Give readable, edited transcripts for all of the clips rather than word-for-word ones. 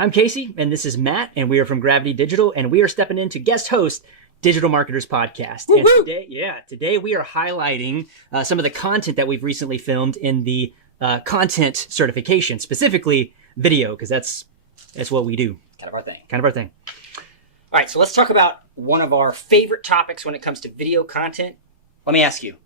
I'm Casey, and this is Matt, and we are from Gravity Digital, and we are stepping in to guest host Digital Marketers Podcast. Woo, and woo. today we are highlighting some of the content that we've recently filmed in the content certification, specifically video, because that's what we do. Kind of our thing. Kind of our thing. All right, so let's talk about one of our favorite topics when it comes to video content. Let me ask you,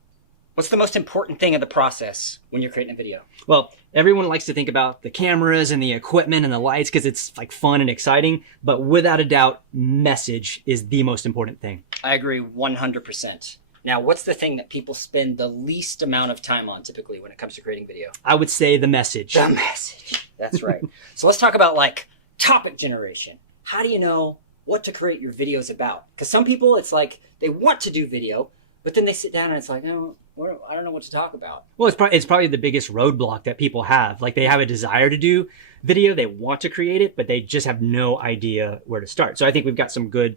what's the most important thing of the process when you're creating a video? Well, everyone likes to think about the cameras and the equipment and the lights because it's like fun and exciting, but without a doubt, message is the most important thing. I agree 100%. Now, what's the thing that people spend the least amount of time on typically when it comes to creating video? I would say the message. The message. That's right. So let's talk about like topic generation. How do you know what to create your videos about? Because some people, it's like they want to do video, but then they sit down and it's like, oh, I don't know what to talk about. Well, it's probably the biggest roadblock that people have. Like they have a desire to do video, they want to create it, but they just have no idea where to start. So I think we've got some good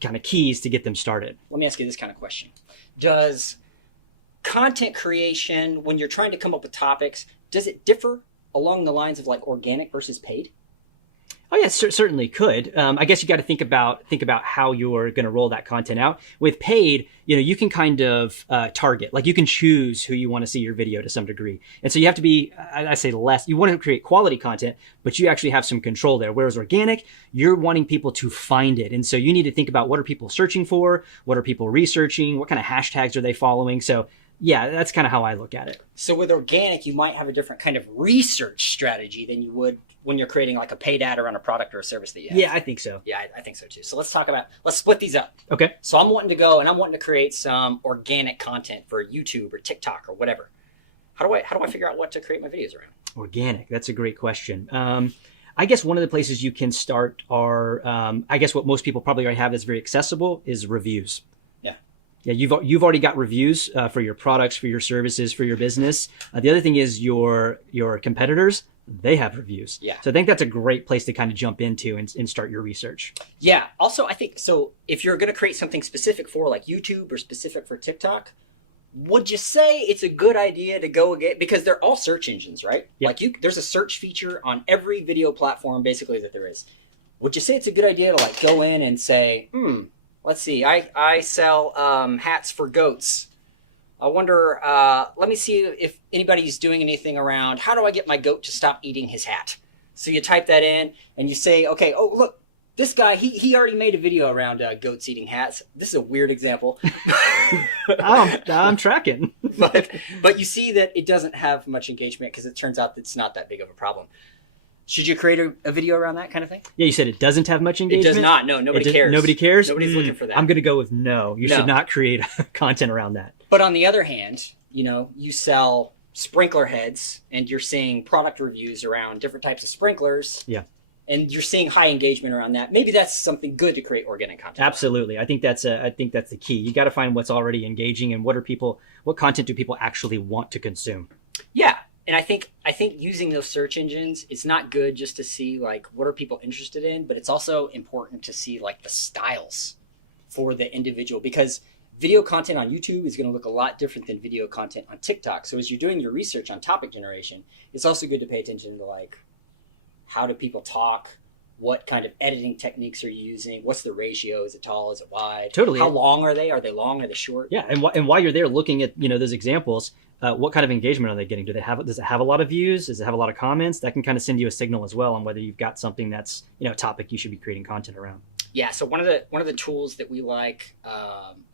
kind of keys to get them started. Let me ask you this kind of question. Does content creation, when you're trying to come up with topics, does it differ along the lines of like organic versus paid? Oh yeah, certainly could. I guess you got to think about how you're going to roll that content out. With paid, you can kind of target, like you can choose who you want to see your video to some degree. And so you have to be, I say less, you want to create quality content, but you actually have some control there. Whereas organic, you're wanting people to find it. And so you need to think about what are people searching for? What are people researching? What kind of hashtags are they following? So yeah, that's kind of how I look at it. So with organic, you might have a different kind of research strategy than you would when you're creating like a paid ad around a product or a service that you have. Yeah, I think so. Yeah, I think so too. So let's split these up. Okay. So I'm wanting to create some organic content for YouTube or TikTok or whatever. How do I figure out what to create my videos around? Organic, that's a great question. I guess one of the places you can start are, I guess what most people probably already have that's very accessible is reviews. Yeah, you've already got reviews for your products, for your services, for your business. The other thing is your competitors, they have reviews. Yeah. So I think that's a great place to kind of jump into and start your research. Yeah. Also, I think, so if you're going to create something specific for like YouTube or specific for TikTok, would you say it's a good idea to go again? Because they're all search engines, right? Yep. Like there's a search feature on every video platform basically that there is. Would you say it's a good idea to like go in and say, let's see, I sell hats for goats. I wonder, let me see if anybody's doing anything around, how do I get my goat to stop eating his hat? So you type that in and you say, okay, oh, look, this guy, he already made a video around goats eating hats. This is a weird example. I'm tracking. but you see that it doesn't have much engagement because it turns out it's not that big of a problem. Should you create a video around that kind of thing? Yeah, you said it doesn't have much engagement? It does not. No, nobody cares. Nobody cares? Nobody's looking for that. I'm going to go with no. You should not create content around that. But on the other hand, you sell sprinkler heads and you're seeing product reviews around different types of sprinklers. Yeah. And you're seeing high engagement around that. Maybe that's something good to create organic content. Absolutely. I think that's the key. You got to find what's already engaging and what content do people actually want to consume? Yeah. And I think using those search engines, it's not good just to see like what are people interested in, but it's also important to see like the styles for the individual, because video content on YouTube is going to look a lot different than video content on TikTok. So as you're doing your research on topic generation, it's also good to pay attention to like how do people talk, what kind of editing techniques are you using, what's the ratio, is it tall, is it wide? Totally. How long are they? Are they long? Are they short? Yeah, and while you're there looking at those examples, what kind of engagement are they getting? Does it have a lot of views? Does it have a lot of comments? That can kind of send you a signal as well on whether you've got something that's a topic you should be creating content around. Yeah, so one of the tools that we like,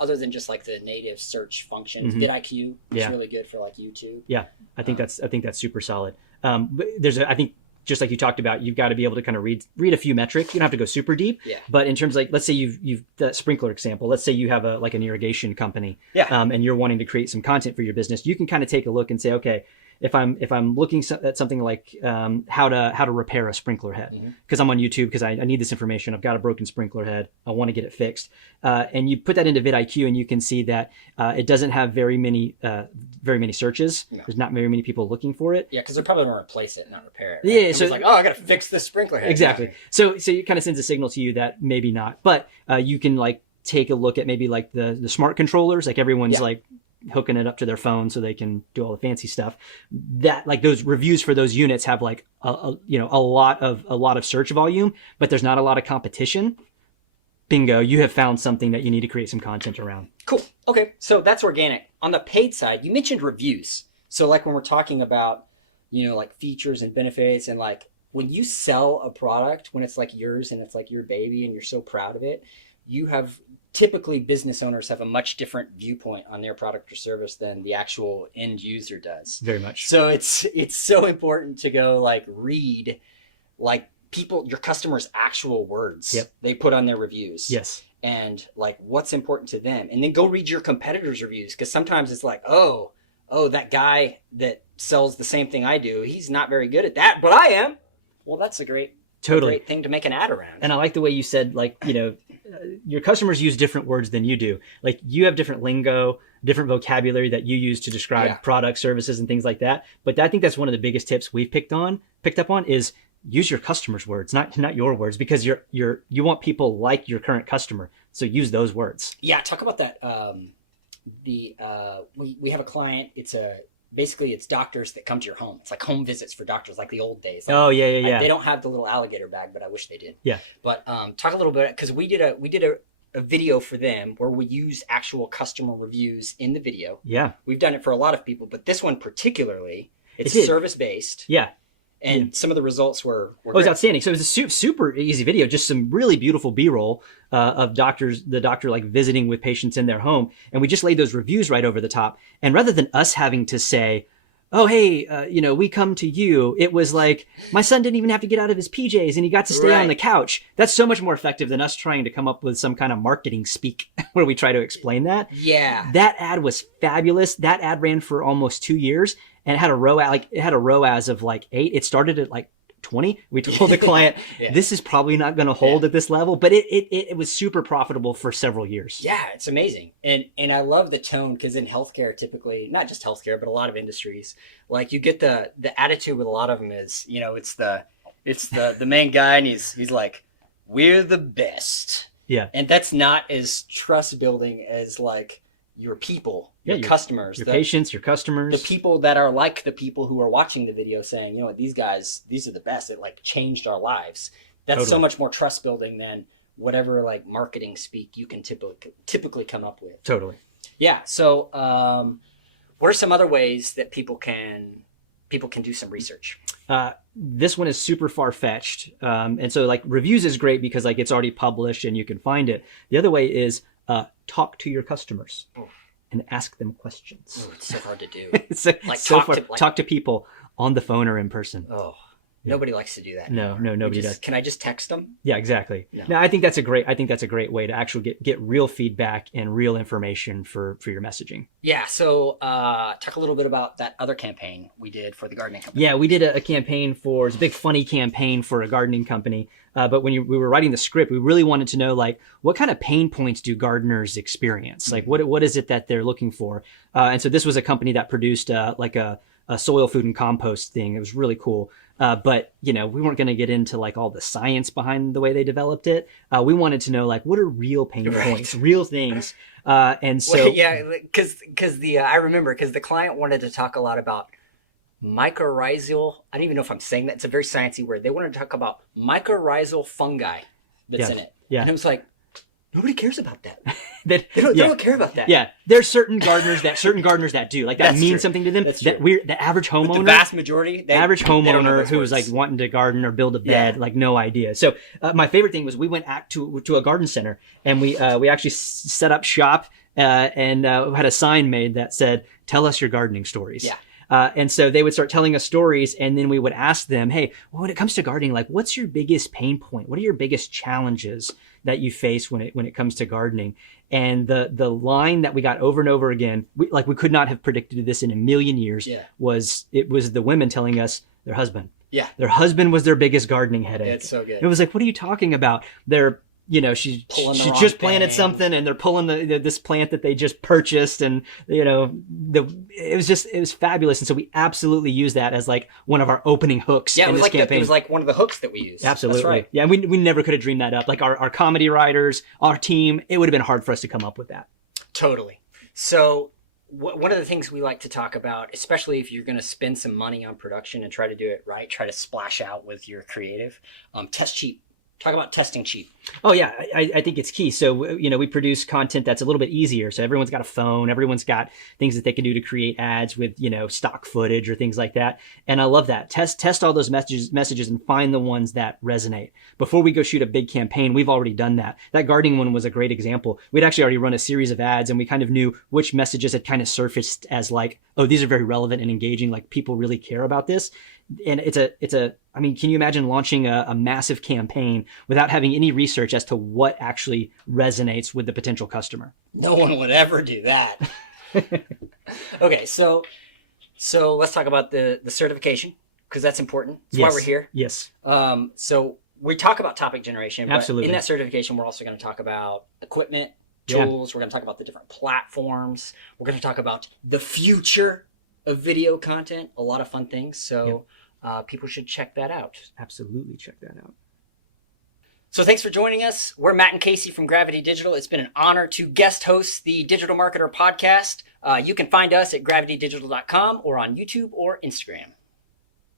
other than just like the native search functions, vidIQ is really good for like YouTube. Yeah, I think that's super solid. I think just like you talked about, you've got to be able to kind of read a few metrics. You don't have to go super deep. Yeah. But in terms of like, let's say you've that sprinkler example. Let's say you have an irrigation company. Yeah. And you're wanting to create some content for your business. You can kind of take a look and say, okay, if I'm looking at something like how to repair a sprinkler head, because I'm on YouTube, because I need this information. I've got a broken sprinkler head. I want to get it fixed. And you put that into vidIQ, and you can see that it doesn't have very many searches. No. There's not very many people looking for it. Yeah, because they're probably going to replace it, not repair it. Right? Yeah, so it's like, oh, I got to fix this sprinkler head. Exactly. So it kind of sends a signal to you that maybe not, but you can like take a look at maybe like the smart controllers, like everyone's like hooking it up to their phone so they can do all the fancy stuff. That like those reviews for those units have like a lot of search volume, but there's not a lot of competition. Bingo, you have found something that you need to create some content around. Cool. Okay, so that's organic. On the paid side, you mentioned reviews. So like when we're talking about, like features and benefits, and like when you sell a product, when it's like yours and it's like your baby and you're so proud of it, you have typically business owners have a much different viewpoint on their product or service than the actual end user does. Very much. So it's so important to go like read like your customers' actual words they put on their reviews. Yes. And like what's important to them. And then go read your competitors' reviews, because sometimes it's like, oh, that guy that sells the same thing I do, he's not very good at that, but I am. Well, that's a great thing to make an ad around. And I like the way you said, like, your customers use different words than you do. Like you have different lingo, different vocabulary that you use to describe products, services, and things like that. But I think that's one of the biggest tips we've picked up on is use your customers' words, not your words, because you want people like your current customer. So use those words. Yeah, talk about that. We have a client. Basically it's doctors that come to your home. It's like home visits for doctors, like the old days. Like, they don't have the little alligator bag, but I wish they did. Yeah. But talk a little bit, because we did a video for them where we used actual customer reviews in the video. Yeah. We've done it for a lot of people, but this one particularly, it's service based. Yeah. And some of the results were it was outstanding. So it was a super easy video, just some really beautiful B-roll of the doctor like visiting with patients in their home. And we just laid those reviews right over the top. And rather than us having to say, oh, hey, we come to you, it was like, my son didn't even have to get out of his PJs and he got to stay on the couch. That's so much more effective than us trying to come up with some kind of marketing speak where we try to explain that. Yeah. That ad was fabulous. That ad ran for almost 2 years. And it had a ROAS of like 8. It started at like 20. We told the client, this is probably not going to hold at this level, but it was super profitable for several years. Yeah, it's amazing. And I love the tone, because in healthcare, typically, not just healthcare, but a lot of industries, like you get the attitude with a lot of them is, it's the main guy, and he's like, we're the best. Yeah. And that's not as trust building as like your people, your customers, your patients, your customers, the people that are like the people who are watching the video saying, you know what, these guys, these are the best. It like changed our lives. That's so much more trust building than whatever like marketing speak you can typically come up with. Totally. Yeah. So, what are some other ways that people can do some research? This one is super far-fetched. And so like reviews is great because like it's already published and you can find it. The other way is, talk to your customers and ask them questions. Oh, it's so hard to do. Talk to people on the phone or in person. Oh, nobody likes to do that. No, nobody does. Can I just text them? Yeah, exactly. No, I think that's a great way to actually get real feedback and real information for your messaging. Yeah. So, talk a little bit about that other campaign we did for the gardening company. Yeah, we did a campaign it's a big funny campaign for a gardening company. But when we were writing the script, we really wanted to know like what kind of pain points do gardeners experience? Like what is it that they're looking for? And so this was a company that produced like a soil food and compost thing. It was really cool. But we weren't going to get into like all the science behind the way they developed it. We wanted to know like what are real pain points, real things. And so because I remember because the client wanted to talk a lot about mycorrhizal. I don't even know if I'm saying that. It's a very sciencey word. They wanted to talk about mycorrhizal fungi that's in it. Yeah. And I was like, nobody cares about that. They don't care about that. Yeah. There's certain gardeners that do. Like that means something to them. That's that the average homeowner. But the vast majority. The average homeowner who was like wanting to garden or build a bed, like no idea. So my favorite thing was we went to a garden center and we actually set up shop and had a sign made that said, "Tell us your gardening stories." Yeah. And so they would start telling us stories, and then we would ask them, hey, well, when it comes to gardening, like what's your biggest pain point? What are your biggest challenges that you face when it comes to gardening? And the line that we got over and over again, we could not have predicted this in a million years, was the women telling us their husband. Yeah. Their husband was their biggest gardening headache. It's so good. It was like, what are you talking about? She just planted something and they're pulling this plant that they just purchased, and it was fabulous. And so we absolutely used that as like one of our opening hooks in this campaign. It was like one of the hooks that we used. Absolutely. That's right. Yeah, and we never could have dreamed that up. Like our comedy writers, our team, it would have been hard for us to come up with that. Totally. So one of the things we like to talk about, especially if you're going to spend some money on production and try to do it right, try to splash out with your creative, test cheap. Talk about testing cheap. Oh yeah, I think it's key. So we produce content that's a little bit easier. So everyone's got a phone, everyone's got things that they can do to create ads with stock footage or things like that. And I love that. Test all those messages and find the ones that resonate. Before we go shoot a big campaign, we've already done that. That gardening one was a great example. We'd actually already run a series of ads, and we kind of knew which messages had kind of surfaced as like, oh, these are very relevant and engaging. Like people really care about this. And I mean, can you imagine launching a massive campaign without having any research as to what actually resonates with the potential customer? No one would ever do that. Okay, so let's talk about the certification, because that's important. That's why we're here. Yes. So we talk about topic generation, but Absolutely. in that certification, we're also going to talk about equipment, tools. We're going to talk about the different platforms. We're going to talk about the future of video content. A lot of fun things. So people should check that out. Absolutely check that out. So thanks for joining us. We're Matt and Casey from Gravity Digital. It's been an honor to guest host the Digital Marketer Podcast. You can find us at gravitydigital.com or on YouTube or Instagram.